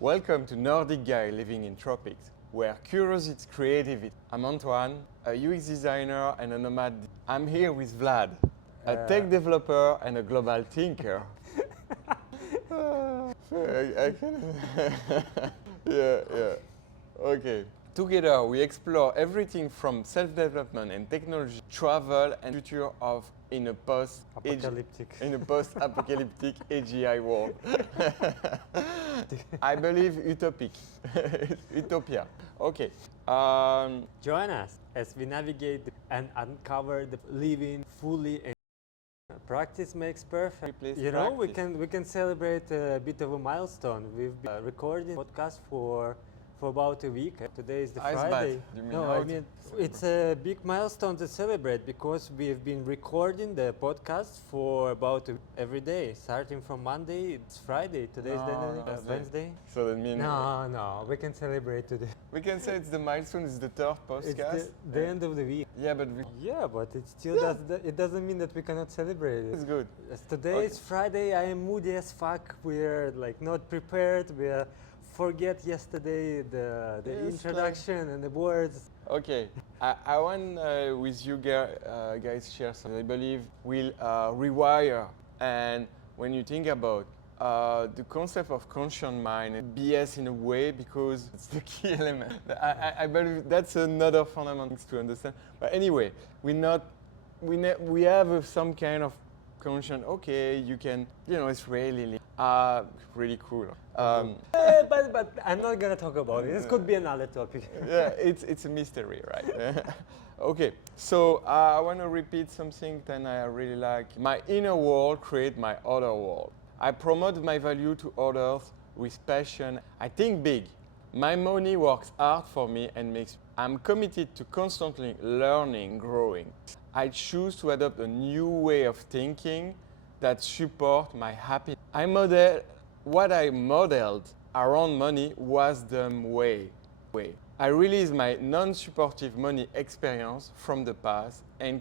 Welcome to Nordic Guy Living in Tropics, where curiosity is creativity. I'm Antoine, a UX designer and a nomad. I'm here with Vlad, a tech developer and a global thinker. I can... yeah. Okay. Together, we explore everything from self-development and technology, travel, and future of in a post-apocalyptic AGI world. I believe utopic, utopia. Okay. Join us as we navigate and uncover the living fully. And practice makes perfect. You know, we can celebrate a bit of a milestone. We've been recording podcast for about a week. Today is the Friday. I mean it's a big milestone to celebrate because we've been recording the podcast for about every day, starting from Monday. It's Friday. Today's Wednesday. So that means no, we can celebrate today. We can say it's the milestone. It's the third podcast. It's the end of the week. Yeah, but it still it doesn't mean that we cannot celebrate it. It's good. As today is Friday. I am moody as fuck. We're like not prepared. We're forget yesterday the introduction and the words. Okay, I want with you guys share something. I believe we'll rewire, and when you think about the concept of conscious mind, BS in a way, because it's the key element. I believe that's another fundamental thing to understand. But anyway, we have some kind of conscience. Okay, you can, it's really cool. But I'm not gonna talk about it. This could be another topic. Yeah, it's a mystery, right? Okay, so I want to repeat something that I really like. My inner world creates my outer world. I promote my value to others with passion. I think big. My money works hard for me and I'm committed to constantly learning, growing. I choose to adopt a new way of thinking that supports my happiness. What I modeled around money was the way. I release my non-supportive money experience from the past and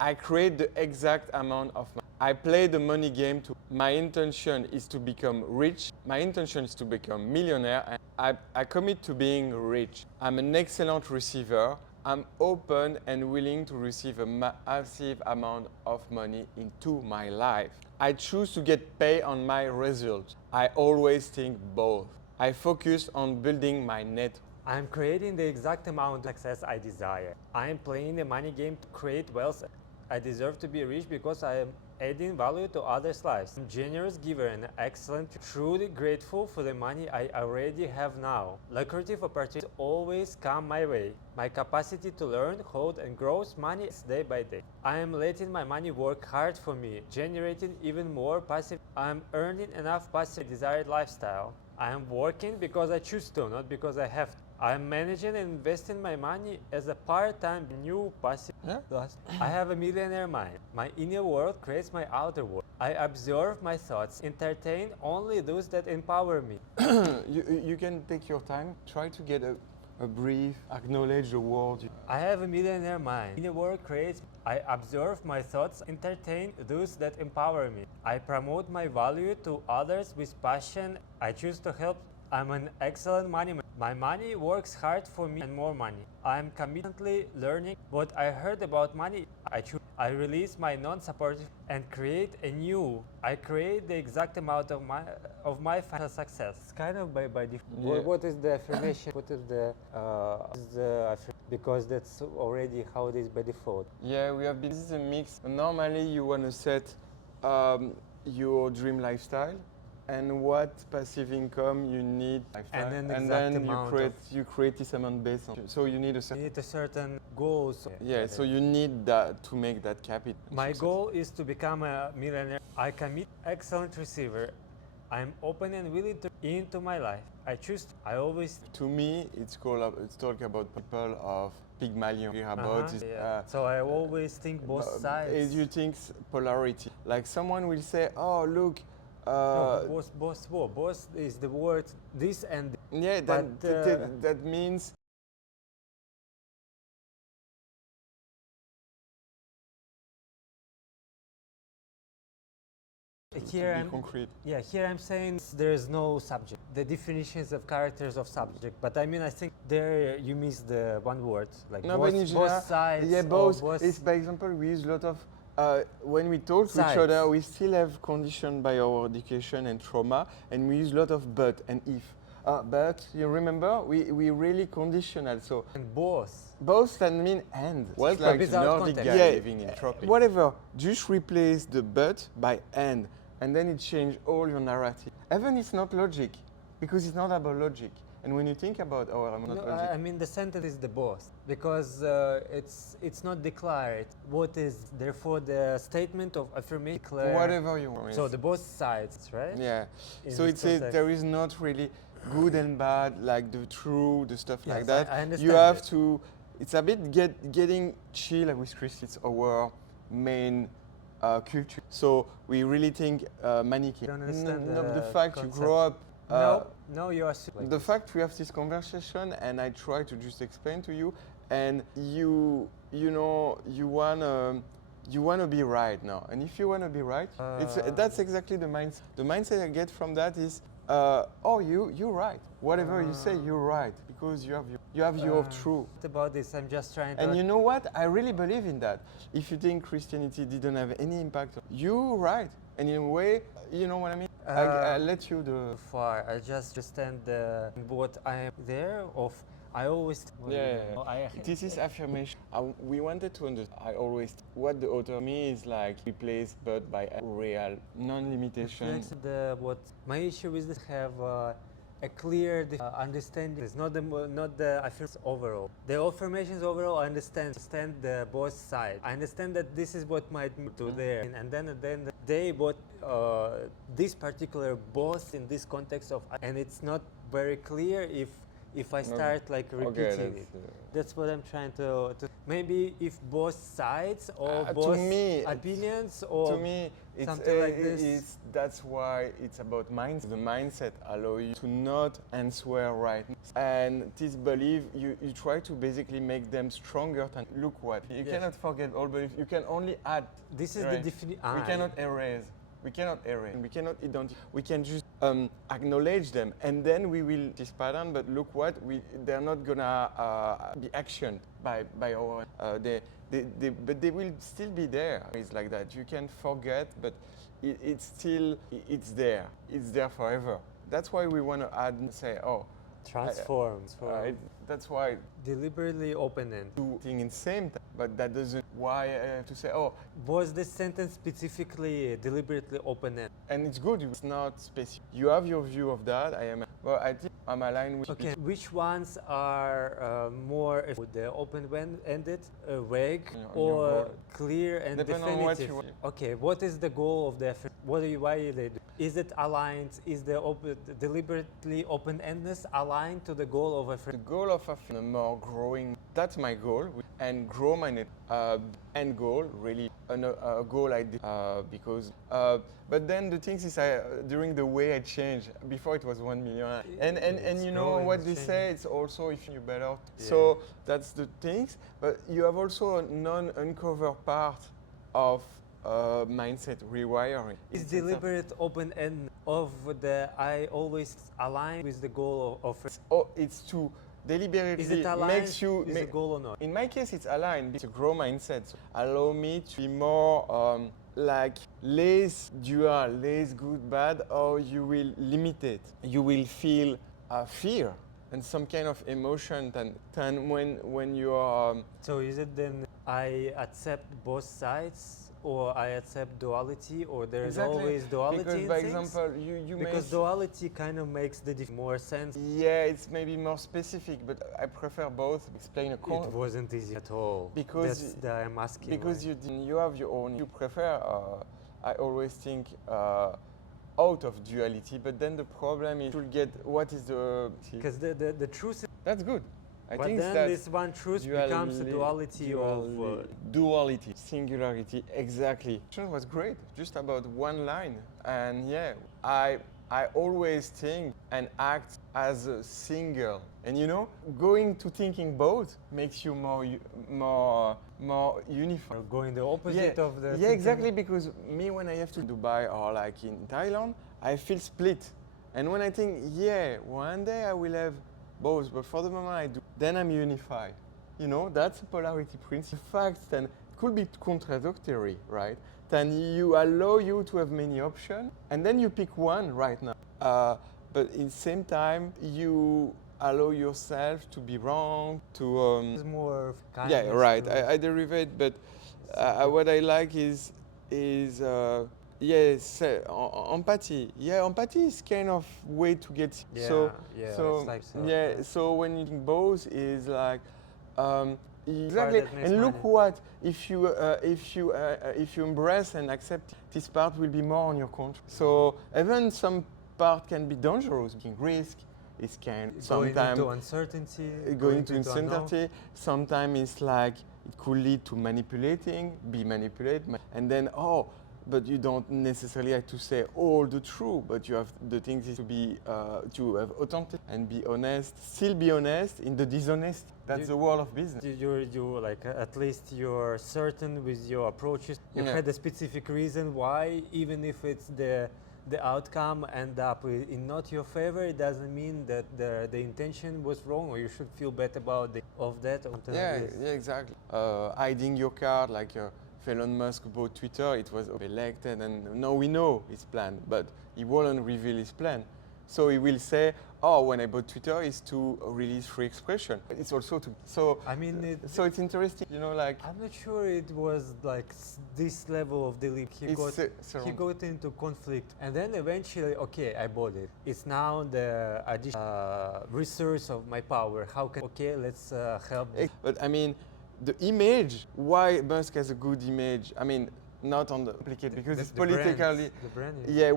I create the exact amount of money. I play the money game my intention is to become rich. My intention is to become millionaire, and I commit to being rich. I'm an excellent receiver. I'm open and willing to receive a massive amount of money into my life. I choose to get paid on my results. I always think both. I focus on building my net. I'm creating the exact amount of success I desire. I am playing the money game to create wealth. I deserve to be rich because I am adding value to others' lives. I'm a generous giver and excellent, truly grateful for the money I already have now. Lucrative opportunities always come my way. My capacity to learn, hold, and grow money is day by day. I am letting my money work hard for me, generating even more passive. I am earning enough passive desired lifestyle. I am working because I choose to, not because I have to. I am managing and investing my money as a part-time new passive. I have a millionaire mind. My inner world creates my outer world. I observe my thoughts, entertain only those that empower me. You can take your time, try to get a brief, acknowledge the world. I have a millionaire mind. Inner world creates. I observe my thoughts, entertain those that empower me. I promote my value to others with passion. I choose to help. I'm an excellent money man. My money works hard for me and more money. I'm constantly learning what I heard about money. I release my non-supportive and create a new. I create the exact amount of my financial success. It's kind of by default. Yeah. What is the affirmation? What is the because that's already how it is by default. Yeah, this is a mix. Normally you want to set your dream lifestyle and what passive income you need, and then you create this amount based on. So you need a certain goals. Yeah, so you need that to make that capital. My goal is to become a millionaire. I commit excellent receiver. I'm open and willing to into my life. I always. To me, it's talk about people of Pygmalion. So I always think both sides. You think polarity. Like someone will say, "Oh, look." Both is the word this and yeah, that means Here be I'm, concrete. yeah, here I'm saying there is no subject. The definitions of characters of subject, but I mean I think there you miss the one word, like No, but in both general, sides. yeah, or both. It's, by example, we use a lot of when we talk to each Sides. other, we still have conditioned by our education and trauma, and we use a lot of but and if. But you remember, we really conditional. So and both. both can mean and. Welcome. Like Without Nordic context. guy Yeah, living in tropics. Whatever. Just replace the but by and then it change all your narrative. Even it's not logic, because it's not about logic. And when you think about I'm not No, logic. I mean the sentence is the both because it's not declared. What is therefore the statement of affirmation? Whatever you want. So the both sides, right? Yeah. In So this it says context. there is not really good and bad, like the true, the stuff like Yes, that. I understand You have it. to. It's a bit getting chill with Chris. It's our main culture. So we really think manichae. Don't understand The the fact concept. you grow up. No, you are like The fact we have this conversation, and I try to just explain to you, and you know you wanna be right now, and if you wanna be right, that's exactly the mindset. The mindset I get from that is, you're right. Whatever you say, you're right because you have your truth. about this. I'm just trying to. And you know what? I really believe in that. If you think Christianity didn't have any impact, you're right. And in a way, you know what I mean? I let you the. Far. I just understand what I am there of. I always. This is affirmation. We wanted to understand. I always what the author me is like replace but by a real non-limitation. What my issue is to have a clear understanding. It's not the affirmations overall. The affirmations overall, I understand the both sides. I understand that this is what might do there, and then they what this particular both in this context of, and it's not very clear if I start like repeating it. That's what I'm trying to maybe if both sides or both opinions or to me it's something like this. That's why it's about mindset. The mindset allow you to not answer right, and this belief you try to basically make them stronger. And look what you cannot forget all beliefs. You can only add. This is the definition. We cannot erase. We cannot erase. We cannot identify. We can just acknowledge them, and then we will this pattern. But look what they're not gonna be actioned by our. But they will still be there. It's like that. You can forget, but it's still there. It's there forever. That's why we want to add and say, transforms. That's why Deliberately open-ended. do things in same time, but that doesn't. Why I have to say Was this sentence specifically deliberately open-ended? and it's good. It's not specific. You have your view of that. I think I'm aligned with. Okay, which ones are more the open-ended, vague, On your or goal. clear and Depend on definitive? what you want. Okay, what is the goal of the effort? Why they do? Is it aligned? Is the deliberately open-endedness aligned to the goal of effort? The goal of a more growing. That's my goal, and grow my net. End goal, really a goal I did because. But then the thing is, during the way I changed. Before it was 1 million, and you know growing, what they changing. say. It's also if you better. Yeah. So that's the things. But you have also a non-uncovered part of mindset rewiring. Is deliberate open-end of the I always align with the goal of It's to deliberately is it aligned makes you. with the goal or not? In my case, it's aligned. It's a grow mindset. So allow me to be more like less dual, less good, bad, or you will limit it. You will feel fear and some kind of emotion than when you are. So is it then I accept both sides, or I accept duality, or there is Exactly. always duality Because, in by things? example, you Because may. duality kind of makes the more sense. Yeah, it's maybe more specific, but I prefer both. Explain a It concept. wasn't easy at all. Because That's the I'm asking. Because why. you have your own. You prefer. I always think out of duality, but then the problem is you'll get what is the. Because the truth is, That's good. I but think then that this one truth becomes a duality of duality, singularity. Exactly. It was great, just about one line, and yeah, I always think and act as a single. And you know, going to thinking both makes you more unified. Or going the opposite of the Yeah, thinking. exactly, because me when I have to Dubai or like in Thailand, I feel split. And when I think, yeah, one day I will have both, but for the moment I do, then I'm unified. You know, that's a polarity principle. Facts then could be contradictory, right? Then you allow you to have many options, and then you pick one right now. But in the same time, you allow yourself to be wrong, to It's more yeah, kindness right. to- I derive it, but what I like is yes, empathy. Yeah, empathy is kind of way to get. Yeah, So yeah, so it's like so, yeah. right. So when you think both is like. Exactly, that makes and look money. what if you embrace and accept this part will be more on your control. So even some part can be dangerous, taking risk. It can Going sometimes into uncertainty. going to into unknown. uncertainty. Sometimes it's like it could lead to manipulating, be manipulated, and then but you don't necessarily have to say all the truth. But you have the things is to be to have authentic and be honest. Still be honest in the dishonest. That's the world of business. You like at least you're certain with your approaches. You Yeah. had a specific reason why, even if it's the outcome end up in not your favor, it doesn't mean that the intention was wrong, or you should feel bad about that. Or something Yeah, like this. yeah, exactly. Hiding your card, like Elon Musk bought Twitter, it was elected, and now we know his plan, but he won't reveal his plan. So he will say, "Oh, when I bought Twitter, is to release free expression. It's also to." So I mean, so it's interesting, you know, like I'm not sure it was like this level of delivery. He got into conflict, and then eventually, okay, I bought it. It's now the additional resource of my power. How can let's help. But I mean, the image. Why Musk has a good image? I mean, not on the complicated because it's politically. The brand. Yeah,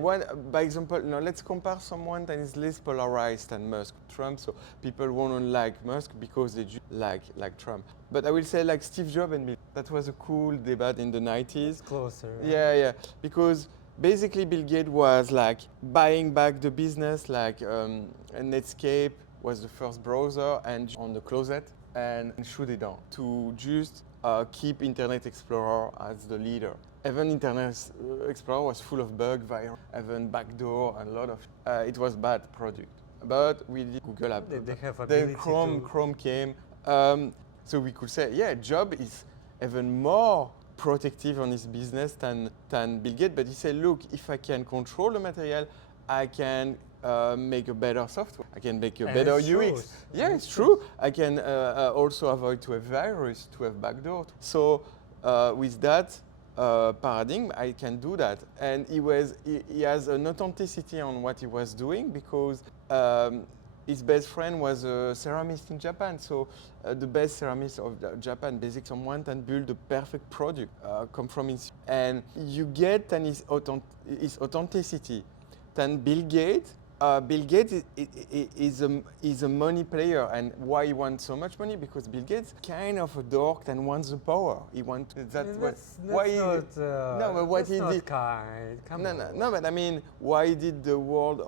by example, let's compare someone that is less polarized than Musk, Trump. So people won't like Musk because they like Trump. But I will say like Steve Jobs and Bill. That was a cool debate in the 90s. It's closer. Right? Yeah, because basically Bill Gates was like buying back the business, like Netscape was the first browser and on the closet and shut it down to just keep Internet Explorer as the leader. Even Internet Explorer was full of bugs, even backdoor, and a lot of. It was bad product, but we did Google app. They have Then ability Chrome came, so we could say, yeah, Job is even more protective on his business than Bill Gates. But he said, look, if I can control the material, I can make a better software. I can make a better UX. True. Yeah, it's true. I can also avoid to have virus, to have backdoor. So with that paradigm, I can do that. And he has an authenticity on what he was doing because his best friend was a ceramist in Japan. So the best ceramist of Japan, basically someone can build a perfect product, come from his, and you get and his authenticity. Then Bill Gates is a money player, and why he wants so much money? Because Bill Gates kind of a dork and wants the power. He wants what he did. Kind. No, but I mean, why did the World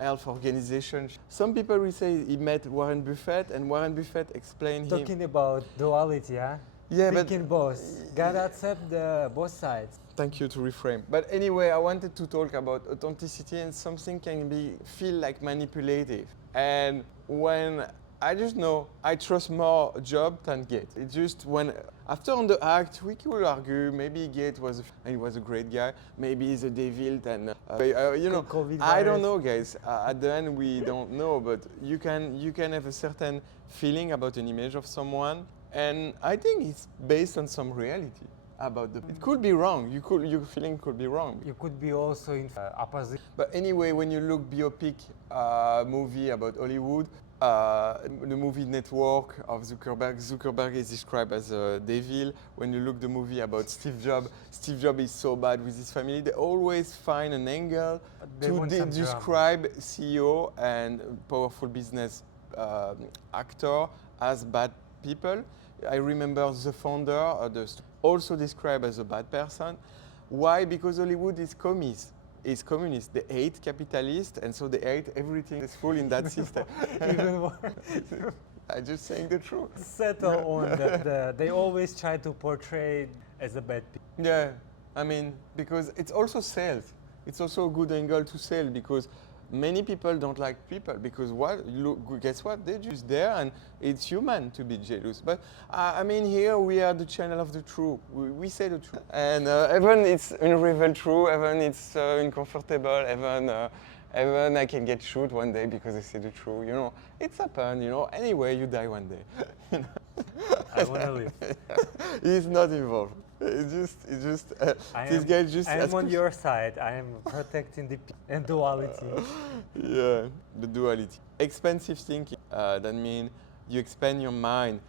Health Organization? Some people will say he met Warren Buffett, and Warren Buffett explained him. Talking about duality, yeah. Yeah, thinking both. Gotta accept both sides. Thank you to reframe. But anyway, I wanted to talk about authenticity, and something can feel like manipulative. And when I just know I trust more Job than Gates. It's just when after on the act we could argue maybe Gates he was a great guy, maybe he's a devil, and you know COVID I don't virus. know, guys. At the end we don't know, but you can have a certain feeling about an image of someone, and I think it's based on some reality. It could be wrong. Your feeling could be wrong. You could be also in opposite. But anyway, when you look biopic movie about Hollywood, the movie Network of Zuckerberg is described as a devil. When you look the movie about Steve Jobs is so bad with his family. They always find an angle to describe CEO and powerful business actor as bad people. I remember the founder also described as a bad person. Why? Because Hollywood is commies. is communist. They hate capitalists, and so they hate everything that's full in that system. Even more. I'm just saying the truth. Settle on they always try to portray as a bad people. Yeah, I mean, because it's also sales. It's also a good angle to sell because many people don't like people because what? Look, guess what? They're just there, and it's human to be jealous. But I mean, here we are the channel of the truth. We say the truth, and even it's unrevealed true, even it's uncomfortable, even I can get shoot one day because I say the truth. You know, it's happened. You know, anyway, you die one day. You know? I want to live. He's not involved. It's just this guy just. I am on your side. I am protecting the and duality. Yeah, the duality. Expansive thinking. That means you expand your mind.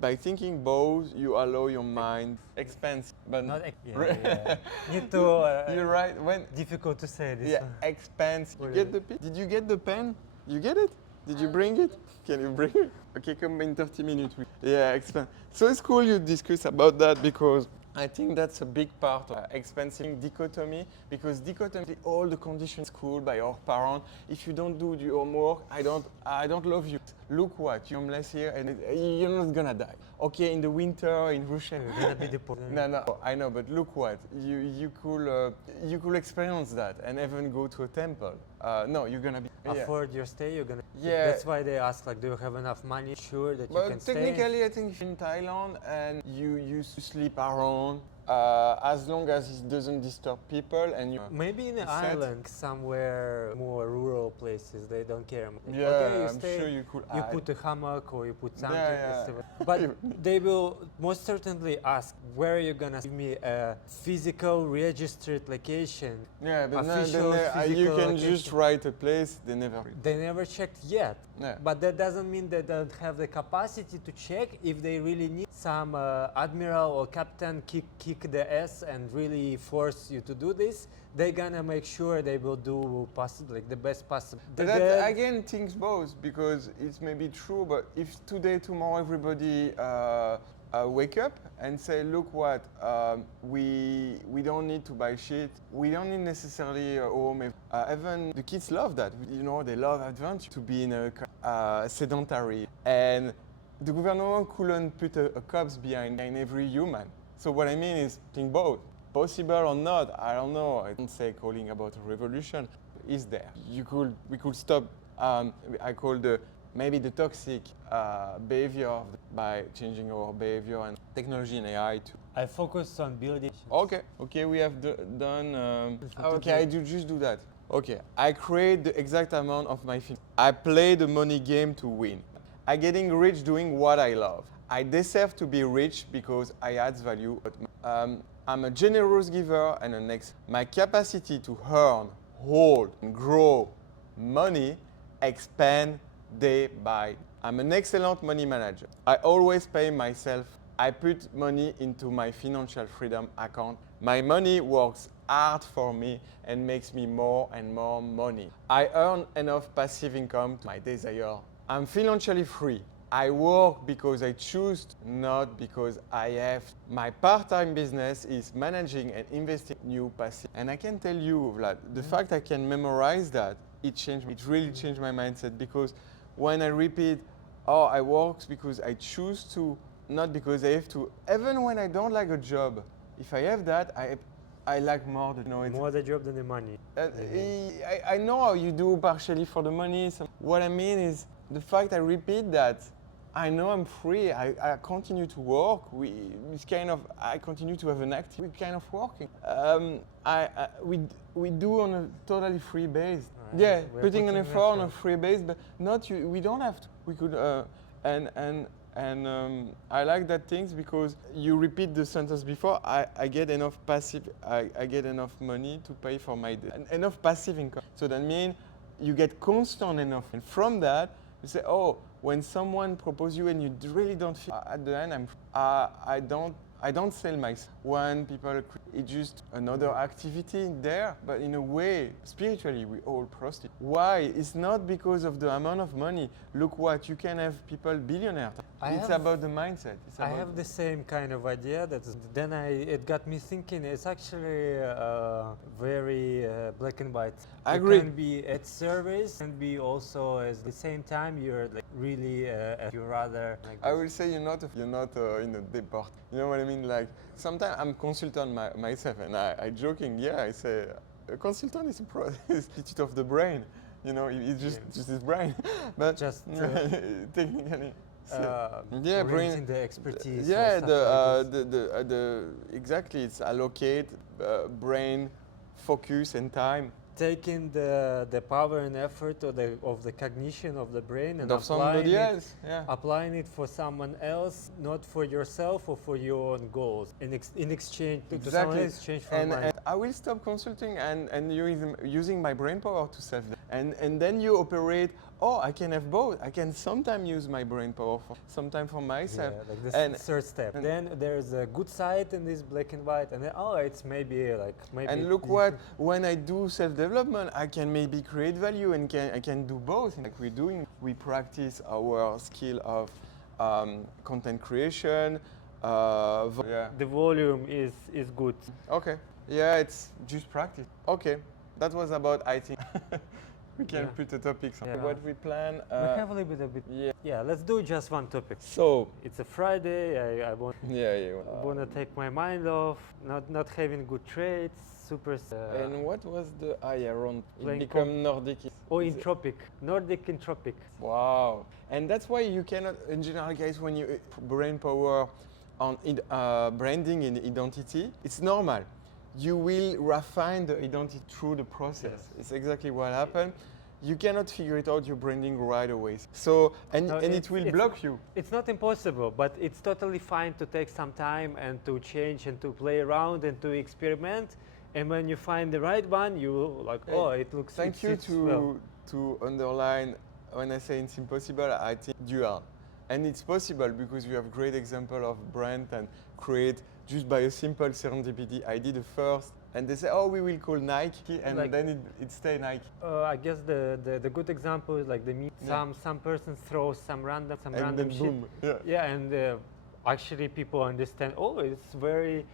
By thinking both, you allow your mind expansive. But Not yeah. Need to. you're right. When Difficult to say this. yeah, One. expansive. You get the pen? Did you get the pen? You get it? Did you bring it? Can you bring it? Okay, come in 30 minutes. Yeah, expand. So it's cool you discuss about that because I think that's a big part of expansive dichotomy because dichotomy, all the conditions school by our parents. If you don't do your homework, I don't love you. Look what, you're homeless here and you're not gonna die. Okay, in the winter in Russia, You're gonna be deported. no, I know, but look what, you could experience that and even go to a temple. No, you're gonna be Afford your stay, you're gonna. Yeah. That's why they ask, like, do you have enough money? Sure that you But can stay. technically, I think if you're in Thailand and you sleep around, as long as it doesn't disturb people and you. Maybe in the It's sad. island, somewhere more rural places, they don't care. Yeah, Okay, you I'm stay, sure you could. you add. put a hammock or you put something. Yeah. But they will most certainly ask, where are you gonna give me a physical registered location? Yeah, but no, official then you physical can location. just write a place. They never. They never checked yet. Yeah. But that doesn't mean they don't have the capacity to check if they really need some admiral or captain kick the ass and really force you to do this. They're gonna make sure they will do possibly the best possible. But that again thinks both because it's maybe true, but if today, tomorrow, everybody wake up and say, look what, we don't need to buy shit. We don't need necessarily a home. Even the kids love that. You know, they love adventure to be in a sedentary. And the government couldn't put a cops behind every human. So what I mean is think both. Possible or not, I don't know. I don't say calling about a revolution is there. We could stop. I call maybe the toxic behavior by changing our behavior and technology and AI too. I focus on building. Okay, we have done. Okay, I just do that. Okay, I create the exact amount of my fee. I play the money game to win. I getting rich doing what I love. I deserve to be rich because I add value. I'm a generous giver and an my capacity to earn, hold, and grow money expand day by. I'm an excellent money manager. I always pay myself. I put money into my financial freedom account. My money works hard for me and makes me more and more money. I earn enough passive income to my desire. I'm financially free. I work because I choose, not because I have. My part-time business is managing and investing new passive. And I can tell you, Vlad, the fact I can memorize that, it really changed my mindset because when I repeat, oh, I work because I choose to, not because I have to. Even when I don't like a job, if I have that, I like more. More the job than the money. I know how you do partially for the money. So what I mean is the fact I repeat that, I know I'm free. I continue to work. I continue to have an active kind of working. We do on a totally free base. Right. Yeah, We're putting an putting effort on a free base, but not you. We don't have to. We could I like that things because you repeat the sentence before. I get enough passive. I get enough money to pay for my enough passive income. So that means you get constant enough, and from that you say, oh. When someone proposes you and you really don't feel at the end, I don't sell myself. When people It's just another activity there, but in a way, spiritually, we all prostitute. Why? It's not because of the amount of money. Look what, you can have people billionaires. It's about the mindset. I have the same kind of idea. It got me thinking. It's actually very black and white. I agree. You can be at service and be also at the same time you're like really you rather. Like I will say you're not in a deport. You know what I mean? Like sometimes I'm consultant myself, and I joking. Yeah, I say a consultant is a prostitute of the brain. You know, it's just his brain, but just technically. Bringing the expertise. Yeah, exactly. It's allocate brain, focus, and time. Taking the power and effort of the cognition of the brain and applying it for someone else, not for yourself or for your own goals. In exchange to someone else, exchange for money. And I will stop consulting and using my brain power to self. And then you operate. Oh, I can have both. I can sometimes use my brain power sometimes for myself. Yeah, like the third step. Then there's a good side in this black and white, and then it's maybe. And look what, when I do self-development, I can maybe create value and I can do both. Like we're doing, we practice our skill of content creation. The volume is good. Okay. Yeah, it's just practice. Okay, that was about IT. We can put the topics on what we plan. We have a little bit. Yeah, let's do just one topic. So it's a Friday. I want. Want to take my mind off. Not having good trades. Super. And what was the around? It become Nordic. Entropic. Nordic entropic. Wow. And that's why you cannot, in general, guys, when you brain power on branding and identity, it's normal. You will refine the identity through the process. Yes. It's exactly what happened. You cannot figure it out your branding right away. So it will block you. It's not impossible, but it's totally fine to take some time and to change and to play around and to experiment. And when you find the right one, you like, it looks. Thank you to underline when I say it's impossible. I think dual, and it's possible because you have great example of brand and create. Just by a simple serendipity, I did the first, and they say, we will call Nike, and then it stay Nike. I guess the good example is like some person throws some random then shit. Boom. And actually people understand. It's very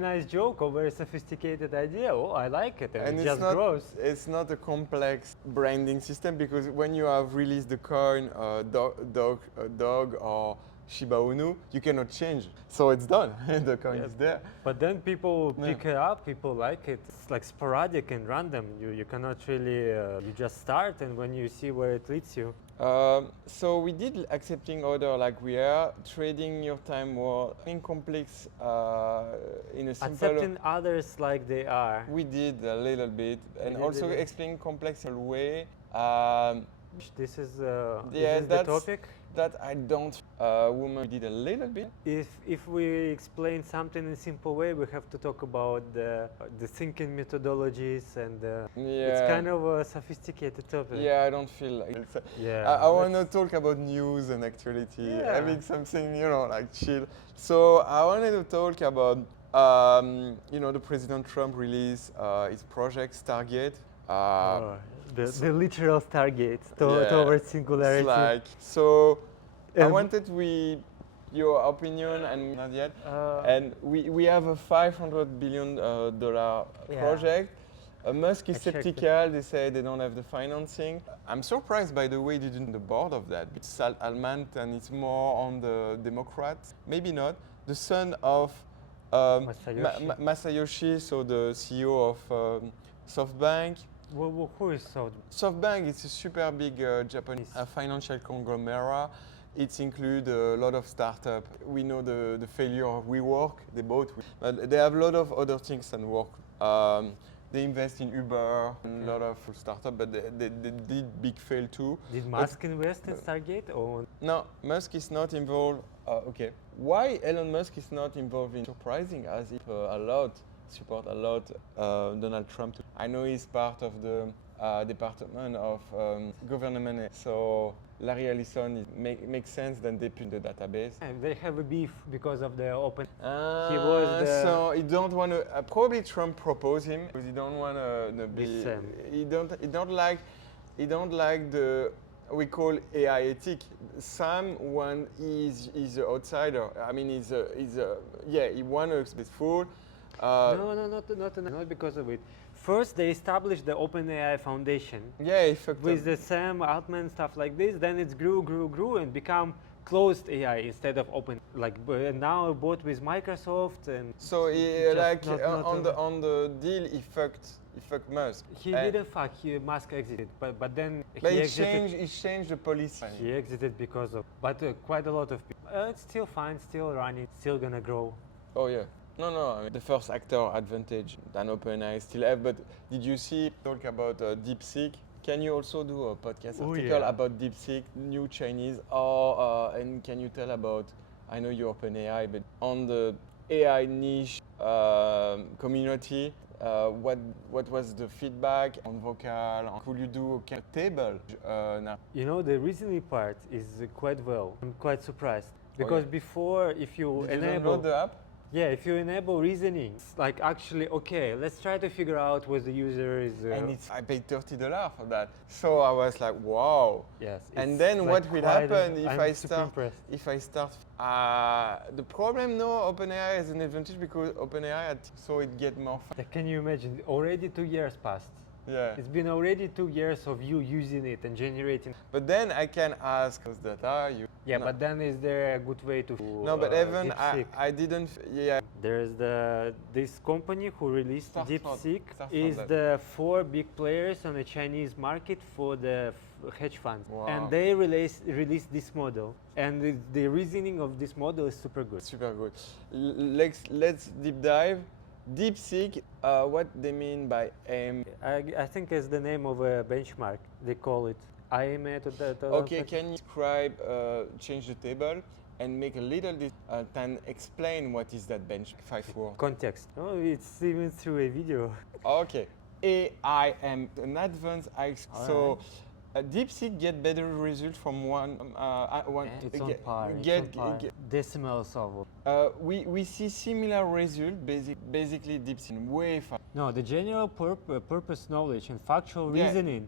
nice joke or very sophisticated idea. I like it, and it just grows. It's not a complex branding system because when you have released the coin, dog or Shiba Inu, you cannot change. So it's done. The coin is there. But then people pick it up, people like it. It's like sporadic and random. You cannot really, you just start and when you see where it leads you. So we did accepting order like we are, trading your time more in complex, in a simple... Accepting others like they are. We did a little bit and also explaining complex in a way. This is the topic? That I don't. Woman did a little bit. If we explain something in a simple way, we have to talk about the thinking methodologies and it's kind of a sophisticated topic. Yeah, I don't feel like it's. I want to talk about news and actuality, having something like chill. So I wanted to talk about the President Trump released his project Stargate. The literal Stargate towards singularity. I wanted your opinion and not yet. And we have a $500 billion project. Musk is skeptical. They say they don't have the financing. I'm surprised by the way they didn't the board of that. It's Almant and it's more on the Democrats. Maybe not. The son of Masayoshi, so the CEO of SoftBank. Who is SoftBank? SoftBank is a super big Japanese financial conglomerate. It includes a lot of startups. We know the failure of WeWork, they bought, but they have a lot of other things than work. They invest in Uber and a lot of startups, but they did big fail too. Did Musk invest in Stargate? Or? No, Musk is not involved. Why Elon Musk is not involved in surprising as if support a lot Donald Trump. I know he's part of the department of government. So Larry Ellison, it makes sense that they put the database. And they have a beef because of the open. So he don't want to. Probably Trump proposed him because he don't want to be. Sam. He don't like the we call AI ethic. Sam one is an outsider. I mean, he's he wants to be full. No, not because of it. First, they established the OpenAI Foundation. Yeah, he fucked with up. the Sam Altman stuff like this. Then it grew and become closed AI instead of open. Like now, both with Microsoft and. So he just like not on the deal he fucked Musk. He didn't fuck. Musk exited, but then But he he exited. changed the policy. He exited because of. But quite a lot of people. It's still fine, still running, still gonna grow. Oh yeah. No, I mean, the first actor advantage than OpenAI still have. But did you see talk about DeepSeek? Can you also do a podcast article about DeepSeek, new Chinese, or and can you tell about? I know you OpenAI, but on the AI niche community, what was the feedback on vocal? Could you do a table? Now? You know, the reasoning part is quite well. I'm quite surprised because before, if you Did you enable download the app? Yeah, if you enable reasoning, it's like actually, okay, let's try to figure out what the user is. And I paid $30 for that. So I was like, wow. Yes. And then like what will happen if I'm I super start? impressed. If I start, the problem no, OpenAI has an advantage because OpenAI so it get more. Can you imagine? Already 2 years passed. Yeah. It's been already 2 years of you using it and generating. But then I can ask those data. Yeah, but then is there a good way to? No, but even DeepSeek? I didn't. Yeah. There's this company who released Start DeepSeek from is that. the 4 big players on the Chinese market for the hedge funds, Wow. and they released this model, and the reasoning of this model is super good. Super good. Let's deep dive. DeepSeek, what they mean by aim? I think it's the name of a benchmark. They call it. Okay, can you describe, change the table and make a little bit, and explain what is that bench 5 words? Context. Oh, it's even through a video. Okay, AIM, an advanced IX. So DeepSeek get better result from one. It's on par. Decimals of. We see similar result. Basically, DeepSeek way far. No, the general purpose knowledge and factual reasoning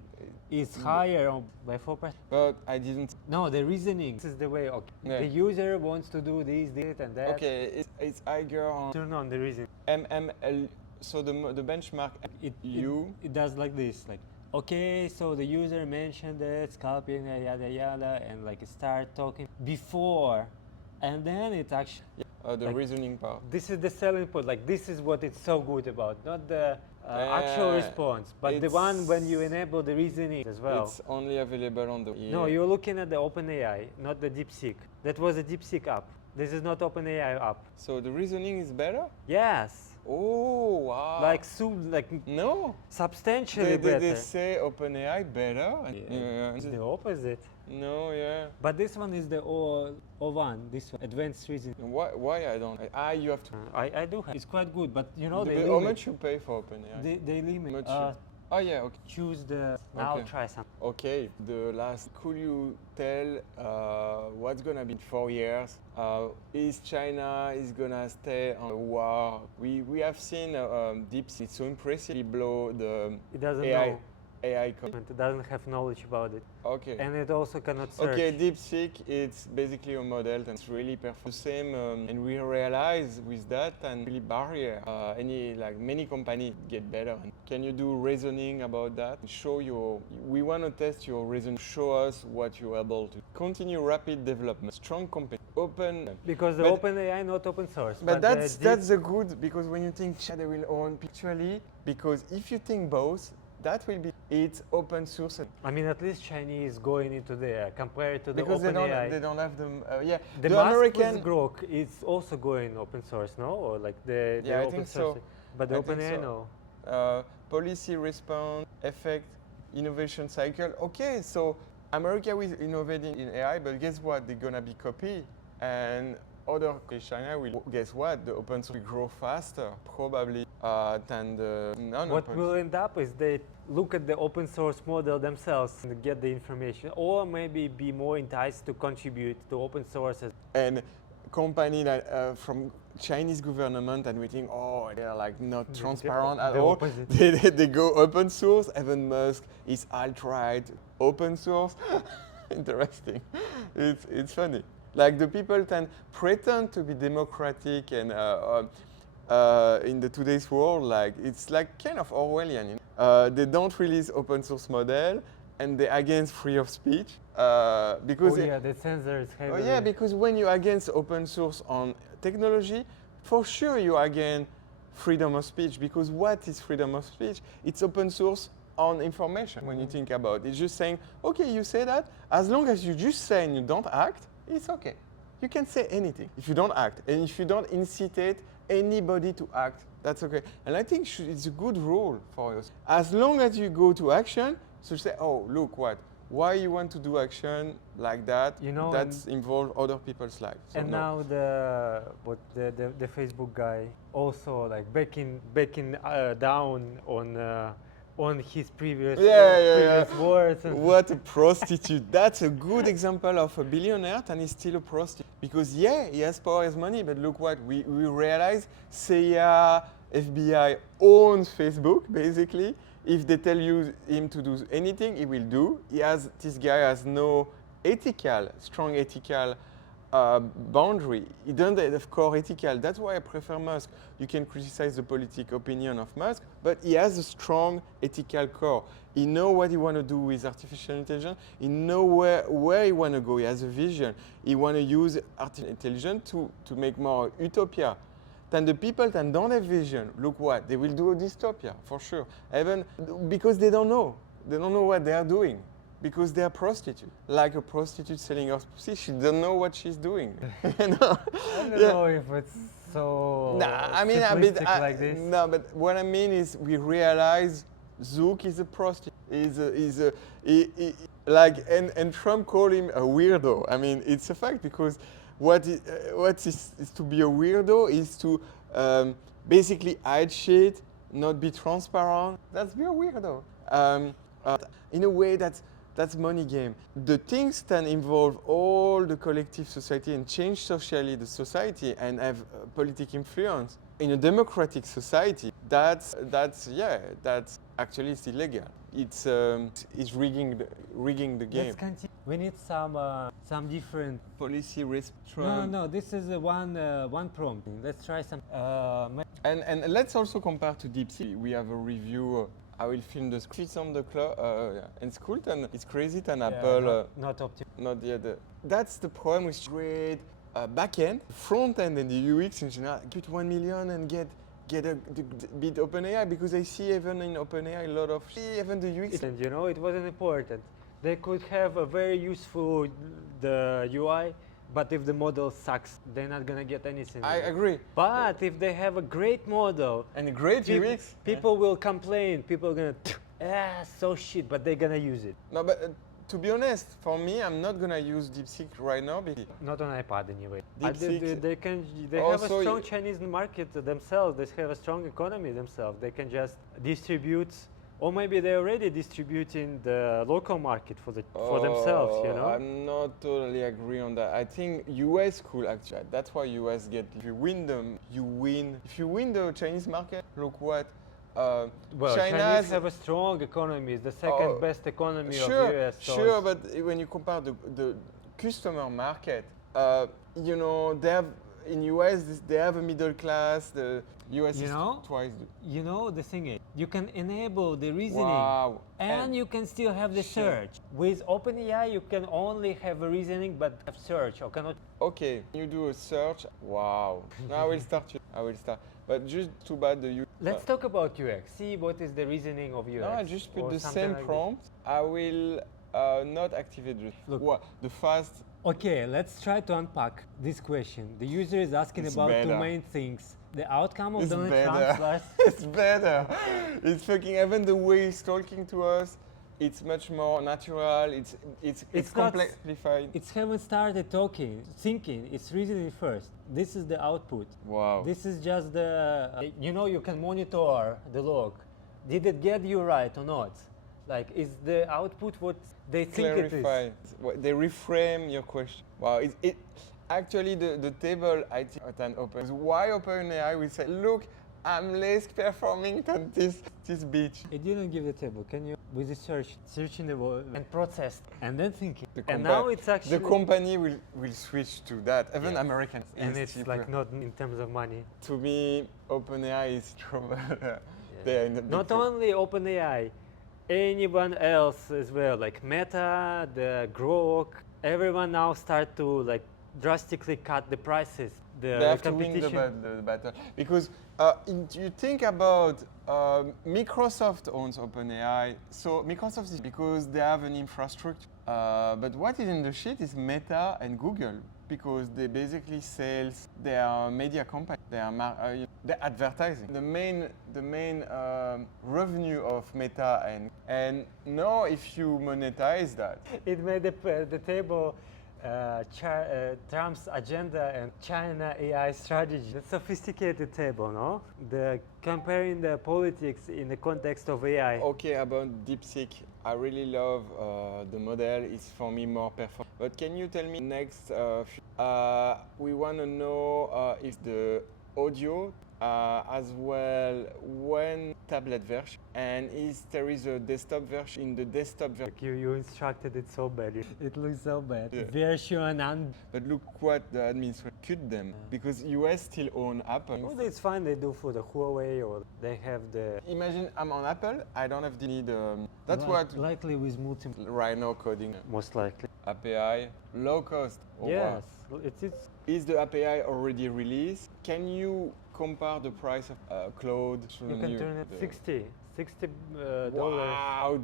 is higher by 4%. But I didn't. No, the reasoning. This is the way. Okay. Yeah. The user wants to do this, and that. Okay, it's higher on Turn on the reason. MML. So the benchmark It does like this, like. Okay, so the user mentioned that scalping, yada yada, and like start talking before, and then it actually. the reasoning part. This is the selling point. Like this is what it's so good about, not the actual response, but the one when you enable the reasoning as well. It's only available on the. No, you're looking at the OpenAI, not the DeepSeek. That was a DeepSeek app. This is not OpenAI app. So the reasoning is better? Yes. Oh wow! Like no, substantially better. They say OpenAI better. It's the opposite. No, yeah. But this one is the O1, this one, advanced reasoning. Why I don't? You have to. I do have. It's quite good, but you know they How limit. much you pay for OpenAI? They limit. Oh yeah, okay. Choose the. Now try some. Okay, the last. Could you tell what's gonna be in 4 years? Is China is gonna stay on a war? We have seen DeepSeek so impressively blow the It doesn't AI. know. AI. It doesn't have knowledge about it. Okay. And it also cannot search. Okay, DeepSeek, it's basically a model and it's really perfect. Same, and we realize with that and really barrier, many companies get better. Can you do reasoning about that? We want to test your reasoning. Show us what you're able to. Continue rapid development, strong company, open. Because the OpenAI not open source. But that's the good, because when you think China will own picturally, because if you think both, that will be it's open source. I mean, at least Chinese going into there compared to the because OpenAI. they don't have them. The American Grok is also going open source, no? Or like the I open think source. so. But the OpenAI, no. Policy response, effect, innovation cycle. Okay, so America is innovating in AI, but guess what? They're gonna be copied, and other China will. Guess what? The open source will grow faster, probably. than the What will end up is they look at the open source model themselves and get the information, or maybe be more enticed to contribute to open source. And company that from Chinese government and we think, oh, they're like not transparent at the all. opposite. They go open source. Elon Musk is alt-right open source. Interesting. It's funny. Like the people can pretend to be democratic and in the today's world, like it's like kind of Orwellian. You know? They don't release open source model and they're against free of speech because the censor is heavily. Oh yeah, because when you're against open source on technology, for sure you're against freedom of speech, because what is freedom of speech? It's open source on information when you think about it. It's just saying, okay, you say that, as long as you just say and you don't act, it's okay. You can say anything if you don't act, and if you don't incite anybody to act, that's okay. And I think it's a good rule for us. As long as you go to action, so you say, oh, look what, why you want to do action like that, You know, that's involve other people's lives. So And no. now the Facebook guy also like backing down on his previous words. And What a prostitute. That's a good example of a billionaire and he's still a prostitute. Because yeah, he has power, he has money, but look what, we realize CIA, FBI owns Facebook basically. If they tell him to do anything, he will do. This guy has no strong ethical boundary. He doesn't have core ethical. That's why I prefer Musk. You can criticize the political opinion of Musk, but he has a strong ethical core. He knows what he want to do with artificial intelligence. He knows where he want to go. He has a vision. He want to use artificial intelligence to make more utopia. Then the people that don't have vision, look what, they will do a dystopia, for sure. Even because they don't know. They don't know what they are doing. Because they are prostitutes. Like a prostitute selling her pussy, she doesn't know what she's doing. I don't know if it's so simplistic like this. No, but what I mean is we realize Zook is a prostitute. And Trump called him a weirdo. I mean, it's a fact because what is to be a weirdo is to basically hide shit, not be transparent. That's be a weirdo. In a way, that's money game. The things that involve all the collective society and change socially the society and have political influence in a democratic society. That's actually it's illegal. It's rigging the game. Let's continue. We need some different Policy risk. No, this is one prompt. Let's try some. And let's also compare to DeepSeek. We have a review. I will film the streets on the club and school, and it's crazy. And Apple not optimal. not yet. That's the problem with great backend, front end, and the UX in general. Put 1 million and get a bit OpenAI, because I see even in OpenAI a lot of even the UX. And you know, it wasn't important. They could have a very useful the UI, but if the model sucks, they're not gonna get anything. I agree. But if they have a great model And a great UX. people will complain. People are gonna so shit, but they're gonna use it. No, but to be honest, for me, I'm not gonna use DeepSeek right now because Not on iPad anyway. DeepSeek- They have a Also strong Chinese market themselves. They have a strong economy themselves. They can just distribute, or maybe they're already distributing the local market for themselves. You know. I'm not totally agree on that. I think US cool actually. That's why US get. If you win them, you win. If you win the Chinese market, look what. Well, Chinese have a strong economy. It's the second best economy of US. So Sure, but when you compare the customer market, you know, they have in US they have a middle class. The US is twice. You know, the thing is, you can enable the reasoning, Wow. and you can still have the Sure. search. With OpenAI, you can only have a reasoning, but have search or cannot. Okay, you do a search. Wow. Now I will start. But just too bad the UX. Let's talk about UX. See what is the reasoning of UX. No, I just put or the something same like prompt. I will not activate Look. the fast. this. Okay, let's try to unpack this question. The user is asking It's about two better. main things: the outcome of It's Donald better. Trump's last. It's better. It's fucking even the way he's talking to us. It's much more natural. It's not- complexified. It's haven't started talking, thinking. It's reasoning first. This is the output. Wow. This is just the. You can monitor the log. Did it get you right or not? Like, is the output what they think it is? Clarify. They reframe your question. Wow. It actually the table I think at open. Why OpenAI will say, look, I'm less performing than this beach. It didn't give the table. Can you, with the searching the world and processed, and then thinking. The And now it's actually. the company will switch to that. Even Yeah. Americans. And it's like not in terms of money. To me, OpenAI is trouble. They are in the big Not trouble. only OpenAI, anyone else as well, like Meta, the Grok, everyone now start to like drastically cut the prices. They have to win the battle because you think about Microsoft owns OpenAI, so Microsoft is because they have an infrastructure. But what is in the shit is Meta and Google because they basically sales their media company, their advertising. The main revenue of Meta and now if you monetize that, It made the table Trump's agenda and China AI strategy. The sophisticated table, no? The comparing the politics in the context of AI. okay, about DeepSeek, I really love the model. It's for me more performant. But can you tell me next? We want to know if the audio as well when tablet version and is there is a desktop version in the desktop version. Like you instructed it so bad. It looks so bad. Yeah. Version and. But look what the administration cut them because US still own Apple. Oh, it's fine. They do for the Huawei or they have the. Imagine I'm on Apple. I don't have the need. That's what Likely with multi. Rhino coding. Most likely. API low cost. Oh, Yes, wow. it's. Is the API already released? Can you compare the price of cloud? You can turn it $60 dollars. Wow,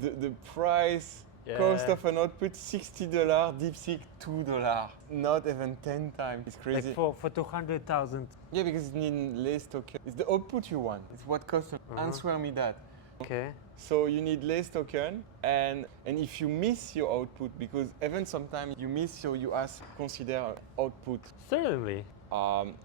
the price cost Yeah. of an output $60, DeepSeek $2, not even 10 times. It's crazy. Like for 200,000. Yeah, because it needs less token. It's the output you want. It's what costs. Answer me that. Okay. So you need less token, and if you miss your output, because even sometimes you miss you consider output. Certainly.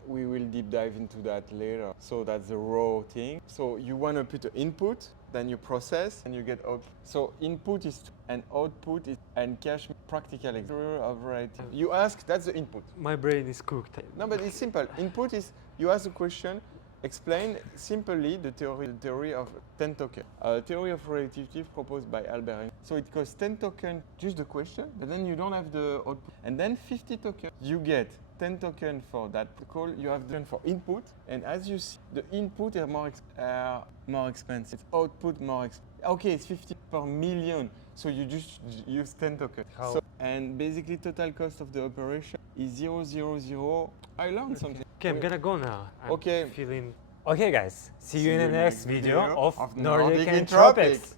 We will deep dive into that later. So that's the raw thing. So you want to put an input, then you process, and you get output. So input is and output is and cache practical of variety. You ask, that's the input. My brain is cooked. No, but it's simple. Input is you ask a question. Explain simply the theory of 10 tokens. Theory of relativity proposed by Albert Einstein. So it costs 10 tokens, just the question, but then you don't have the output. And then 50 tokens. You get 10 tokens for that call. You have the for input. And as you see, the input are more expensive. Output more expensive. Okay, it's 50 per million. So you just use 10 tokens. How? And basically total cost of the operation is 000. I learned something. Okay, I'm gonna go now. I'm Okay. feeling. Okay, guys. See you in the next video of of Nordic Nordic and Tropics. Tropics.